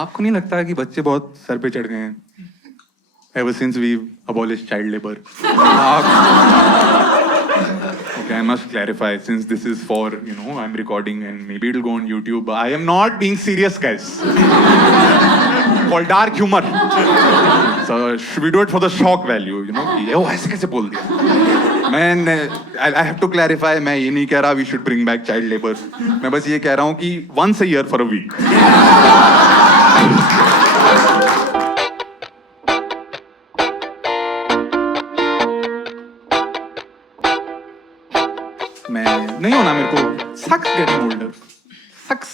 आपको नहीं लगता कि बच्चे बहुत सर पे चढ़ गए हैं? Ever since we've abolished child labor. Okay, I must clarify since this is for, I'm recording and maybe it'll go on YouTube. I am not being serious, guys. Called dark humor. So should we do it for the shock value, कि oh ऐसे कैसे बोल दिया? I have to clarify, मैं ये नहीं कह रहा we should bring back child labor. मैं बस ये कह रहा हूँ कि once a year for a week. मैं नहीं होना मेरे को सक्स गेटिंग ओल्डर सक्स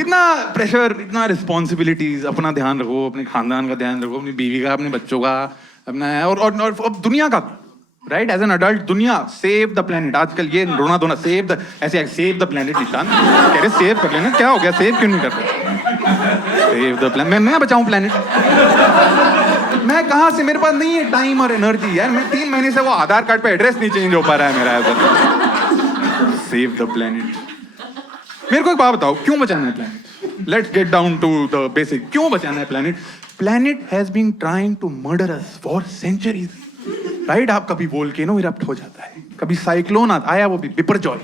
इतना प्रेशर, इतना रिस्पॉन्सिबिलिटीज, अपना ध्यान रखो, अपने खानदान का ध्यान रखो, अपनी बीवी का, अपने बच्चों का, अपना और दुनिया का, राइट? एज एन अडल्ट दुनिया, सेव द प्लेनेट। आजकल ये रोना धोना, सेव द प्लेनेट। निशान कह रहे सेव कर लेना, क्या हो गया? सेव क्यों नहीं कर रहे? Save the planet. मैं बचाऊं प्लेनेट? मैं कहाँ से? मेरे पास नहीं है टाइम और एनर्जी यार। मैं 3 महीने से वो आधार कार्ड पे एड्रेस नहीं चेंज हो पा रहा है मेरा। Save the planet. मेरे को एक बात बताओ, क्यों बचाना है planet? Let's get down to the basic. क्यों बचाना है planet? Planet has been trying to murder us for centuries, right? आप कभी वोल्केनो इरप्ट हो जाता है, कभी साइक्लोन आया, वो भी बिपरजॉय।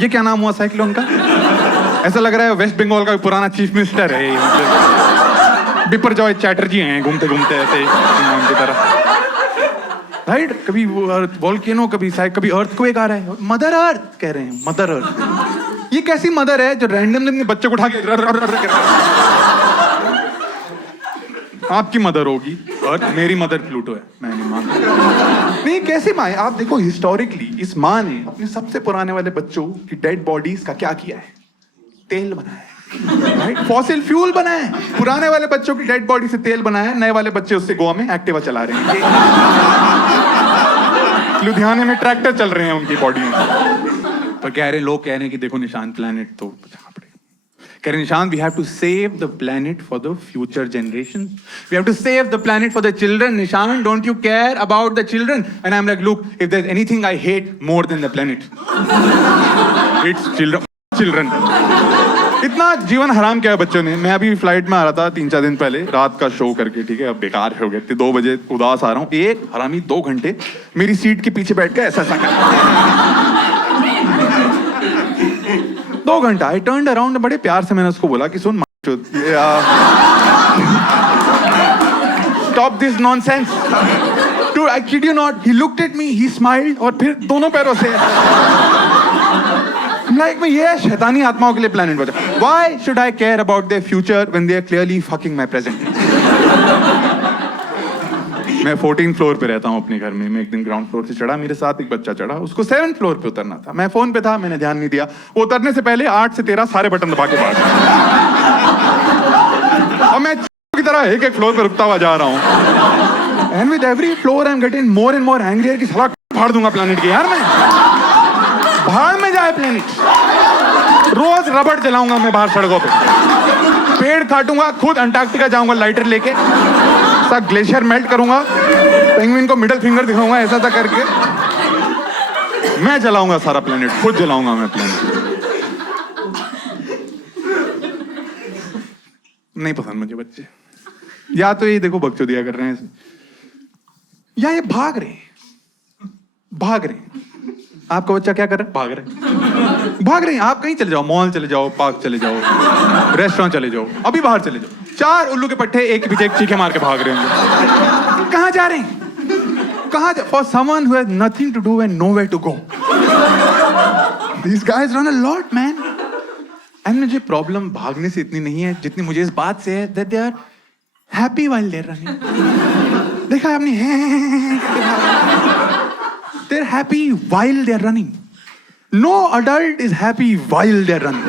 ये क्या नाम हुआ साइक्लोन का? ऐसा लग रहा है वेस्ट बंगाल का पुराना चीफ मिनिस्टर है। बिपरजॉय चैटर्जी हैं घूमते घूमते ऐसे की तरह, राइट? कभी वोल्केनो, कभी अर्थक्वेक आ रहा है। मदर अर्थ कह रहे हैं, मदर अर्थ। ये कैसी मदर है जो रैंडमली अपने बच्चे को उठा के आपकी मदर होगी अर्थ, मेरी मदर प्लूटो है। मैं नहीं मानता। नहीं, कैसी माँ है? आप देखो हिस्टोरिकली इस माँ ने अपने सबसे पुराने वाले बच्चों की डेड बॉडीज का क्या किया है? तेल बनाया है, राइट? फॉसिल फ्यूल बनाया है। पुराने वाले बच्चों की डेड बॉडी से तेल बनाया है, नए वाले बच्चे उससे गोवा में एक्टिवा चला रहे हैं। लुधियाने में ट्रैक्टर चल रहे हैं उनकी बॉडी में। तो लोग कह रहे हैं कि देखो निशान, प्लेनेट तो बचाना पड़ेगा। कह रहे निशान, we have to save the planet for the future generations. We have to save the planet for the children. Nishan, don't you care about the children? And I'm like, look, if there's anything I hate more than the planet, it's children. इतना जीवन हराम किया है बच्चों ने। मैं अभी flight में आ रहा था 3-4 दिन पहले, रात का शो करके, ठीक है, अब बेकार हो गए थे। 2 बजे उदास आ रहा हूँ। एक हरामी 2 घंटे मेरी सीट के पीछे बैठ के ऐसा कर 2 घंटा। आई टर्न्ड अराउंड, बड़े प्यार से मैंने उसको बोला कि सुन stop this nonsense. Dude, I kid you not, he looked at me, he smiled और फिर दोनों पैरों से like मैं ये शैतानी आत्माओं के लिए प्लेनेट बचा। Why should I care about their future when they are clearly fucking my present? मैं 14th फ्लोर पे रहता हूँ अपने घर में। मैं एक दिन ग्राउंड फ्लोर से चढ़ा, मेरे साथ एक बच्चा चढ़ा, उसको 7th फ्लोर पे उतरना था। मैं फोन पे था, मैंने ध्यान नहीं दिया। वो उतरने से पहले 8 से 13 सारे बटन दबा के भाग, और मैं की तरह एक फ्लोर पे रुकता हुआ जा रहा हूँ। And with every floor I'm getting more and more angry कि साला फाड़ दूंगा प्लेनेट की यार। मैं भाड़ में जाए प्लेनेट। रोज रबड़ जलाऊंगा मैं बाहर सड़कों पे, पेड़ काटूंगा, खुद अंटार्कटिका जाऊंगा लाइटर लेके, सब ग्लेशियर मेल्ट करूंगा, पेंगुइन को मिडिल फिंगर दिखाऊंगा, ऐसा सा करके मैं जलाऊंगा सारा प्लेनेट, खुद जलाऊंगा मैं प्लेनेट। नहीं पसंद मुझे बच्चे। या तो ये देखो बकचोदिया कर रहे हैं, या ये भाग रहे हैं। आपका बच्चा क्या कर रहा है? भाग रहे हैं। आप कहीं चले जाओ, मॉल चले जाओ, पार्क चले जाओ, रेस्टोरेंट चले जाओ, अभी बाहर चले जाओ, 4 उल्लू के पट्टे एक पीछे एक चीखे मार के भाग रहे होंगे। कहाँ जा रहे हैं? For someone who has nothing to do and nowhere to go, these guys run a lot, man. And मुझे प्रॉब्लम भागने से इतनी नहीं है जितनी मुझे इस बात से है that they are happy while they're running. देखा आपने? They're happy while they're running. No adult is happy while they're running.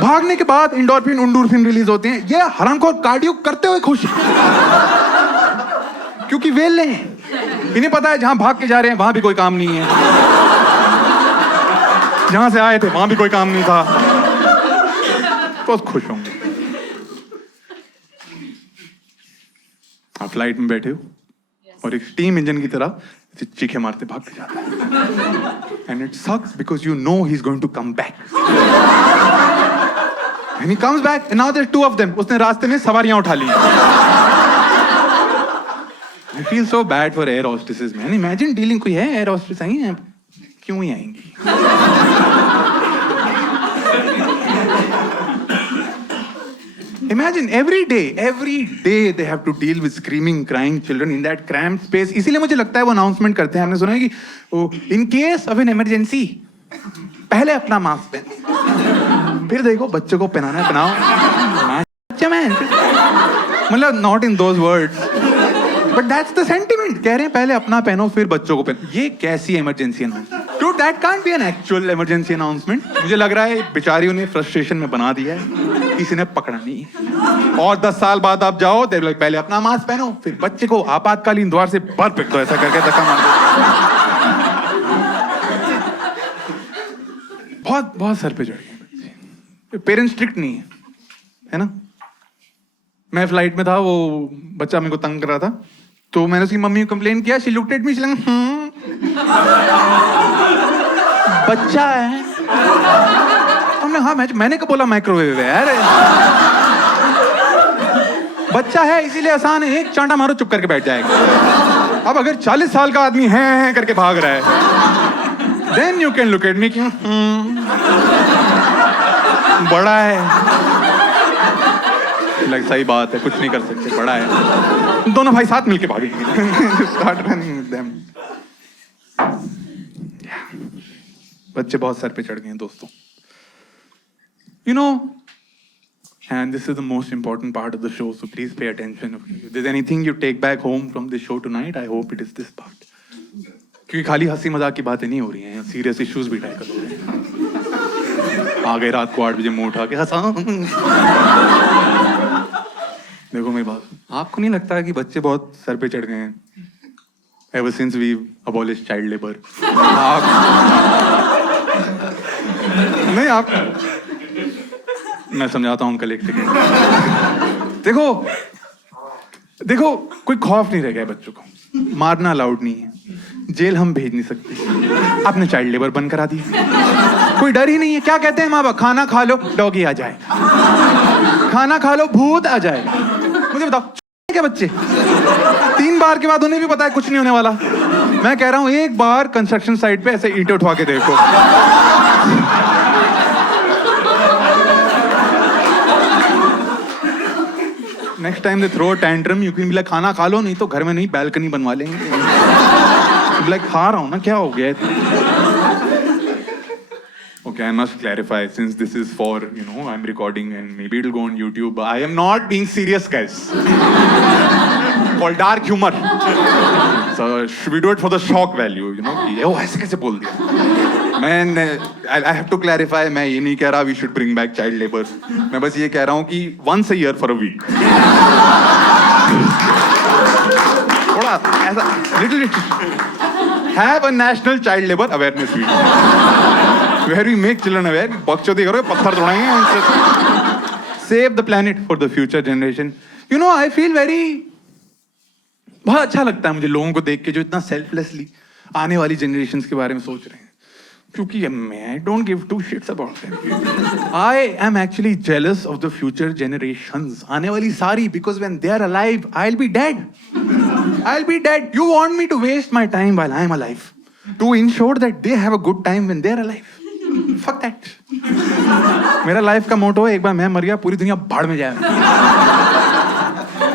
भागने के बाद एंडोर्फिन रिलीज होते हैं। ये हरामखोर कार्डियो करते हुए खुश, क्योंकि वेले हैं। इन्हें पता है जहां भाग के जा रहे हैं वहां भी कोई काम नहीं है, जहां से आए थे वहां भी कोई काम नहीं था, तो खुश होंगे। आप फ्लाइट में बैठे हो और एक स्टीम इंजन की तरह चीखे मारते भागते जाता है. And it sucks because you know he's going to come back. And he comes back and now there's two of them. उसने रास्ते में सवारियां उठा ली. I feel so bad for air hostesses, man. Imagine dealing कोई है air hostess आई हैं, क्यों ही आएंगी? Imagine every day they have to deal with screaming, crying children in that cramped space. इसीलिए मुझे लगता है वो announcement करते हैं. हमने सुना है कि in case of an emergency, पहले अपना मास्क पहन, फिर देखो बच्चों को पहनाना है पहनाओ. अच्छा man, मतलब not in those words, but that's the sentiment. कह रहे हैं पहले अपना पहनो फिर बच्चों को पहनो. ये कैसी emergency announcement? Dude, that can't be an actual emergency announcement. मुझे लग रहा है बेचारियों ने frustration में बना दिया है, किसी ने पकड़ा नहीं. और 10 साल बाद आप जाओ, पहले अपना मास्क पहनो फिर बच्चे को आपातकालीन द्वार से बाहर फेंक दो, ऐसा करके धक्का मार दो. बहुत सर पे चढ़ गए बच्चे. पेरेंट्स स्ट्रिक्ट नहीं है ना. मैं फ्लाइट में था, वो बच्चा मेरे को तंग कर रहा था, तो मैंने उसकी मम्मी को कंप्लेन किया. She looked at me, she लगा बच्चा है. हमने हाँ मैंने कब बोला माइक्रोवेव है यार. बच्चा है इसीलिए आसान है, एक चांटा मारो चुप करके बैठ जाएगा. अब अगर 40 साल का आदमी है करके भाग रहा है, then you can look at me क्यों बड़ा है. लाइक सही बात है, कुछ नहीं कर सकते, बड़ा है. दोनों भाई साथ मिलके भागेंगे. Start running with them. बच्चे बहुत सर पे चढ़ गए हैं दोस्तों. You know, and this is the most important part of the show, so please pay attention. If there's anything you take back home from this show tonight, I hope it is this part. क्योंकि खाली हंसी मजाक की बातें नहीं हो रही हैं, सीरियस इश्यूज भी टैकल हो रहे हैं. आ गए रात को 8 बजे मुंह उठा के हंसा. देखो मेरी बात, आपको नहीं लगता कि बच्चे बहुत सर पे चढ़ गए हैं? Ever since we abolished child labor. नहीं आप, मैं समझाता हूँ उनका. देखो कोई खौफ नहीं रह गया बच्चों को. मारना अलाउड नहीं है, जेल हम भेज नहीं सकते, आपने चाइल्ड लेबर बंद करा दी. कोई डर ही नहीं है. क्या कहते हैं माँ बाप? खाना खा लो डॉगी आ जाएगा, खाना खा लो भूत आ जाएगा. मुझे बताओ क्या बच्चे 3 बार के बाद उन्हें भी पता है कुछ नहीं होने वाला. मैं कह रहा हूँ एक बार कंस्ट्रक्शन साइट पे ऐसे ईंटें उठवा के देखो. Next time they throw tantrum, you can be like खाना खा लो, नहीं तो घर में नहीं बैल्कनी बनवा लेंगे. लाइक खा रहा हूँ ना, क्या हो गया? Okay, I must clarify since this is for, I'm recording and maybe it'll go on YouTube. I am not being serious, guys. Called dark humor. So we do it for the shock value, Oh, ऐसे कैसे बोल दिया? Man, I have to clarify. मैं ये नहीं कह रहा we should bring back child labor. मैं बस ये कह रहा हूँ कि once a year for a week. थोड़ा ऐसा little have a national child labor awareness week. Where we make children aware. बकचोदी करो, पत्थर तोड़ेंगे. Save the planet for the future generation. I feel बहुत अच्छा लगता है मुझे लोगों को देख के जो इतना सेल्फलेसली आने वाली जनरेशंस के बारे में सोच रहे हैं. क्योंकि I don't give 2 shits about them. I am actually jealous of the future generations. आने वाली सारी, because when they are alive, I'll be dead. You want me to waste my time while I am alive to ensure that they have a good time when they are alive. Fuck that. मेरा life का मोटो है, एक बार मैं मर गया पूरी दुनिया भाड़ में जाए.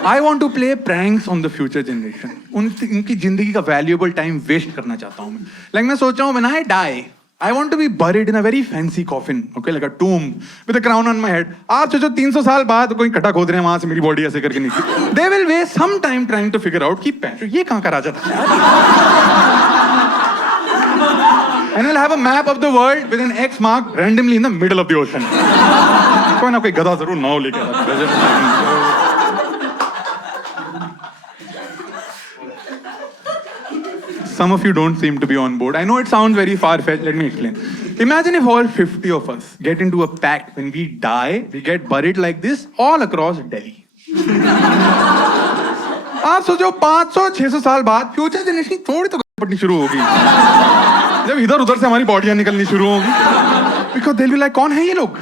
I want to play pranks on the future generation. उनकी जिंदगी का valuable time waste करना चाहता हूँ मैं. Like मैं सोच रहा हूँ when I die, I want to be buried in a very fancy coffin, okay, like a tomb with a crown on my head. आप सोचो 300 साल बाद कोई कटा खोद रहे हैं वहां से मेरी बॉडी ऐसे करके निकली. They will waste some time trying to figure out कि ये कहाँ का राजा था. And I'll have a map of the world with an X mark randomly in the middle of the ocean. कोई ना कोई गधा जरूर नाव लेके आता. Some of you don't seem to be on board. I know it sounds very far-fetched. Let me explain. Imagine if all 50 of us get into a pact. When we die, we get buried like this all across Delhi. आप सोचो 500-600 साल बाद future generation थोड़ी तो पड़नी शुरू होगी, जब इधर उधर से हमारी बॉडियां निकलनी शुरू होगी, because they will be like कौन है ये लोग,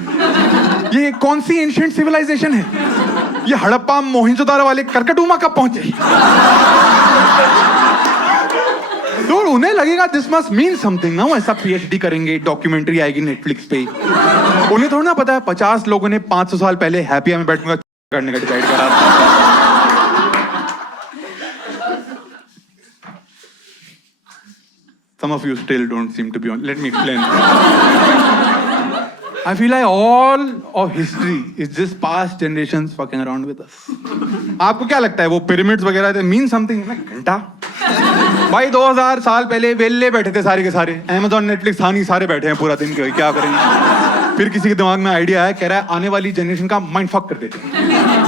ये कौन सी एंशिएंट सिविलाइजेशन है, ये हड़प्पा मोहिंजोदारो वाले करकटुमा कब पहुंचे। तो उन्हें लगेगा दिस मस्ट मीन समथिंग ना, वो ऐसा पीएचडी करेंगे, डॉक्यूमेंट्री आएगी नेटफ्लिक्स पे, उन्हें थोड़ा ना पता है 50 लोगों ने 500 साल पहले हैप्पी में बैठूंगा करने का डिसाइड करा। Some of you still don't seem to be on. Let me explain. I feel like all of history is just past generations fucking around with us. आपको क्या लगता है वो पिरामिड्स वगैरह थे मीन समथिंग? घंटा भाई 2000 साल पहले वेल्ले बैठे थे सारे के सारे, Amazon नेटफ्लिक्स था नहीं, सारे बैठे हैं पूरा दिन के, क्या करेंगे। फिर किसी के दिमाग में आइडिया आया, कह रहा है आने वाली जनरेशन का माइंड फक कर देते,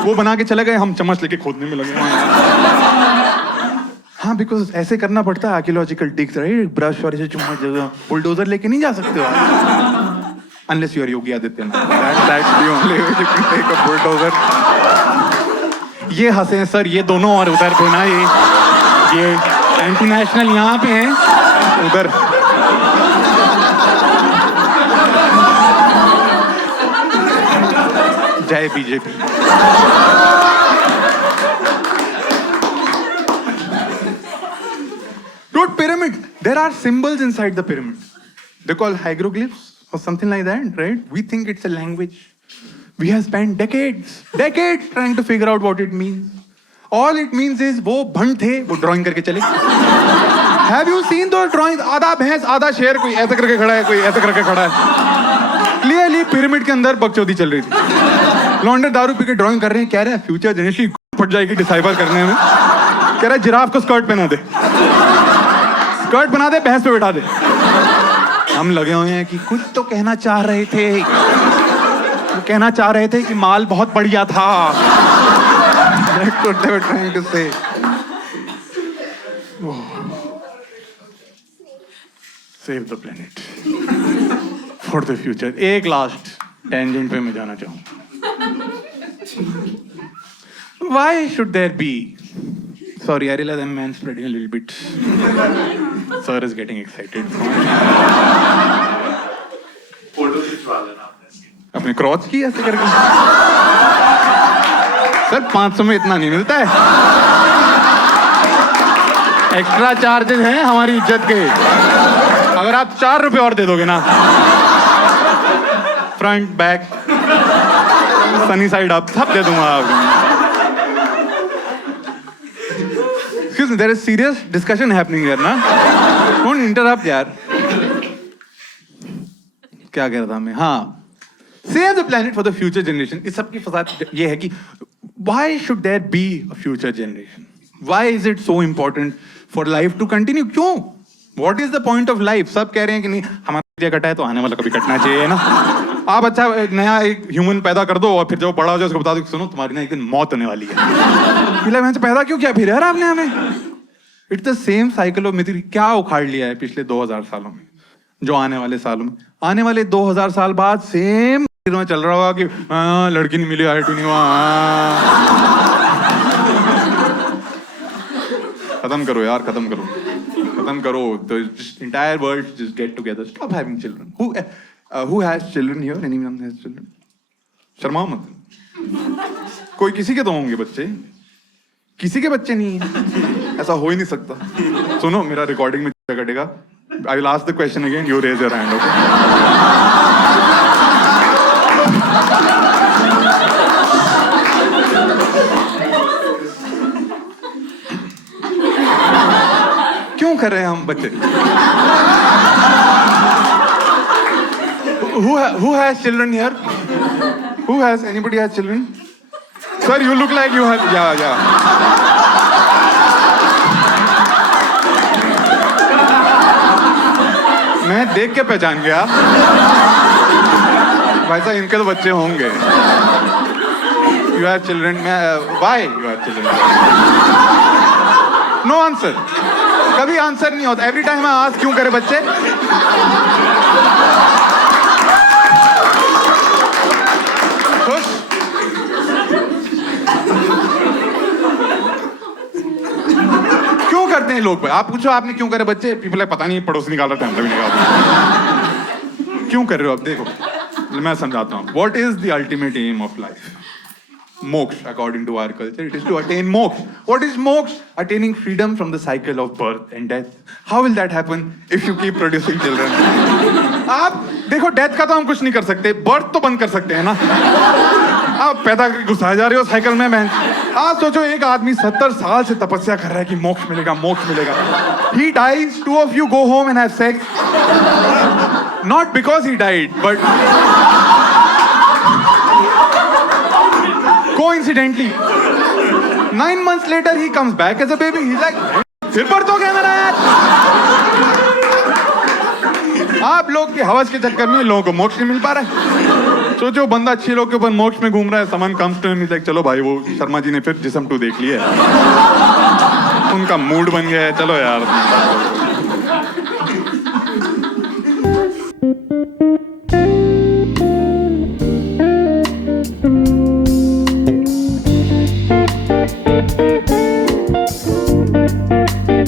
वो बना के चले गए, हम चम्मच लेके खोदने में लगे। हाँ, बिकॉज ऐसे करना पड़ता है आर्कियोलॉजिकल डिग्स, राइट, ब्रश और ऐसे चम्मच, बुलडोजर लेके नहीं जा सकते हो unless you are Yogi Adityanath, that's the only way you can take a bulldozer. ये हंसे सर, ये दोनों और उधर थे ना, ये एंटी नेशनल यहाँ पे हैं, उधर जय BJP. Dude, pyramid. There are symbols inside the pyramid. They're called hieroglyphs or something like that, right? We think it's a language. We have spent decades trying to figure out what it means. All it means is वो भंड थे, वो drawing करके चले। Have you seen those drawings? आधा भैंस आधा शेर, कोई ऐसे करके खड़ा है, कोई ऐसे करके खड़ा है। Clearly पिरामिड के अंदर बकचोदी चल रही थी। लॉन्डर दारू पी के ड्राइंग कर रहे हैं, कह रहे हैं फ्यूचर जनरेशन फट जाएगी डिसाइफर करने में। कह रहा है जिराफ को स्कर्ट पहना दे, स्कर्ट बना दे, भैंस पे बैठा दे। हम लगे हुए हैं कि कुछ तो कहना चाह रहे थे, वो कहना चाह रहे थे कि माल बहुत बढ़िया था। That's what they were trying to say. Save the planet for the future. एक लास्ट टेंजेंट पे मैं जाना चाहूँ। Why should there be? Sorry, I realize I'm manspreading a little bit. Sir is getting excited. Photo खिंचवा लेना अपने क्रॉच की ऐसे करके। सर 500 में इतना नहीं मिलता है, एक्स्ट्रा चार्जेस हैं हमारी इज्जत के। अगर आप 4 रुपए और दे दोगे ना, front back sunny side up सब दे दूंगा आपको। Excuse me, there is serious discussion happening here ना, don't interrupt यार। क्या कह रहा था मैं? हाँ, save the planet for the future generation। इस सब की फसाद ये है कि why should there be a future generation? Why is it so important for life to continue? क्यों? What is the point of life? सब कह रहे हैं कि नहीं हमारा कटा है तो आने वाला कभी कटना चाहिए ना। आप अच्छा नया एक ह्यूमन पैदा कर दो और फिर जब बड़ा हो जाए उसको बता दो सुनो तुम्हारी ना एक दिन मौत होने वाली है। मैंने पैदा क्यों किया फिर यार आपने हमें? It's the same cycle of misery. क्या उखाड़ लिया है पिछले 2000 सालों में, जो आने वाले सालों में, आने वाले 2000 साल बाद सेम चल रहा होगा कि लड़की नहीं मिली, आई नहीं हुआ। खत्म करो यार, खत्म करो। The entire world just get together. Stop having children. Who has children here? Anyone has children? शर्माओ मत। कोई किसी के तो होंगे बच्चे, किसी के बच्चे नहीं है, ऐसा हो ही नहीं सकता। सुनो मेरा रिकॉर्डिंग में कटेगा। I will ask the question again. You raise your hand, okay? क्यों कर रहे हैं हम बच्चे? Who has children here? Who has? Anybody has children? Sir, you look like you have. Yeah. मैं देख के पहचान गया भाई साहब, इनके तो बच्चे होंगे। You have children? Why you have children? No answer. कभी आंसर नहीं होता। एवरी टाइम आई आस्क क्यों करे बच्चे, खुश। क्यों करते हैं लोग भाई, आप पूछो आपने क्यों करे बच्चे, पीपल पता नहीं पड़ोस निकाल रहा था, निकाल क्यों कर रहे हो? अब देखो मैं समझाता हूँ. What is the ultimate aim of life? Moksha, according to our culture, it is to attain moksha. What is moksha? Attaining freedom from the cycle of birth and death. How will that happen if you keep producing children? आप देखो, death का तो हम कुछ नहीं कर सकते, birth तो बंद कर सकते हैं ना. आप पैदा करके घुसाए जा रहे हो साइकिल में. मैं आप सोचो, एक आदमी 70 साल से तपस्या कर रहा है कि मोक्ष मिलेगा, मोक्ष मिलेगा. He dies, two of you go home and have sex. Not because he died, but coincidentally. 9 months later he comes back as a baby. He's like, फिर बर्थ हो गया मेरा यार. आप लोग के हवस के चक्कर में लोगों को मोक्ष नहीं मिल पा रहा है. सोचो, बंदा 6 लोग के ऊपर मोक्ष में घूम रहा है. Someone comes to him, like चलो भाई, वो शर्मा जी ने फिर जिस्म 2 देख लिया है, उनका मूड बन गया है, चलो यार.